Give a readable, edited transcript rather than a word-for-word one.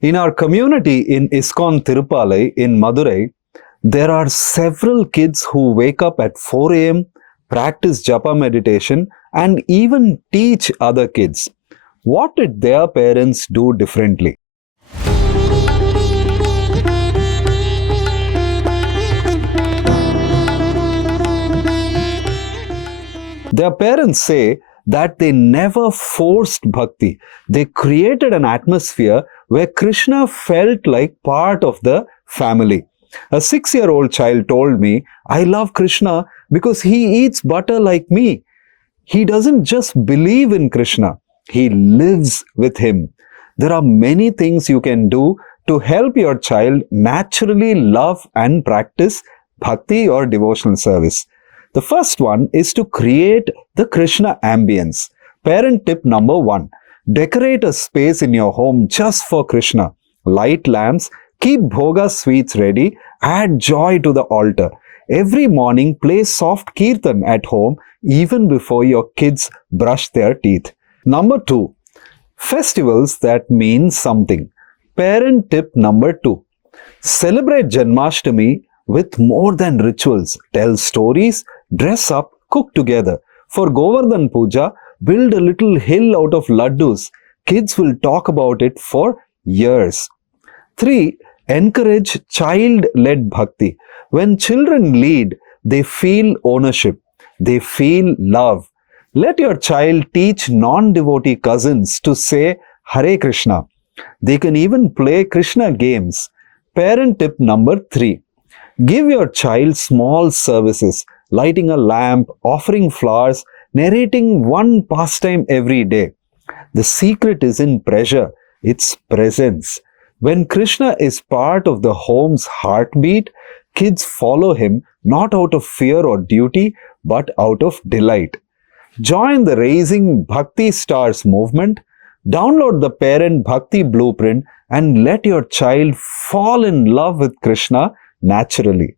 In our community in ISKCON Tirupalai in Madurai, there are several kids who wake up at 4 a.m., practice japa meditation, and even teach other kids. What did their parents do differently? Their parents say that they never forced bhakti. They created an atmosphere where Krishna felt like part of the family. A 6-year-old child told me, I love Krishna because he eats butter like me. He doesn't just believe in Krishna, he lives with him. There are many things you can do to help your child naturally love and practice bhakti or devotional service. The first one is to create the Krishna ambience. Parent tip number 1. Decorate a space in your home just for Krishna. Light lamps, keep bhoga sweets ready, add joy to the altar. Every morning, play soft kirtan at home even before your kids brush their teeth. Number 2. Festivals that mean something. Parent tip number 2. Celebrate Janmashtami with more than rituals. Tell stories, dress up, cook together. For Govardhan Puja, build a little hill out of laddus. Kids will talk about it for years. 3. Encourage child-led bhakti. When children lead, they feel ownership. They feel love. Let your child teach non-devotee cousins to say Hare Krishna. They can even play Krishna games. Parent tip number 3. Give your child small services, lighting a lamp, offering flowers, narrating one pastime every day. The secret is in pressure, it's presence. When Krishna is part of the home's heartbeat, kids follow him not out of fear or duty, but out of delight. Join the Raising Bhakti Stars movement. Download the Parent Bhakti Blueprint and let your child fall in love with Krishna naturally.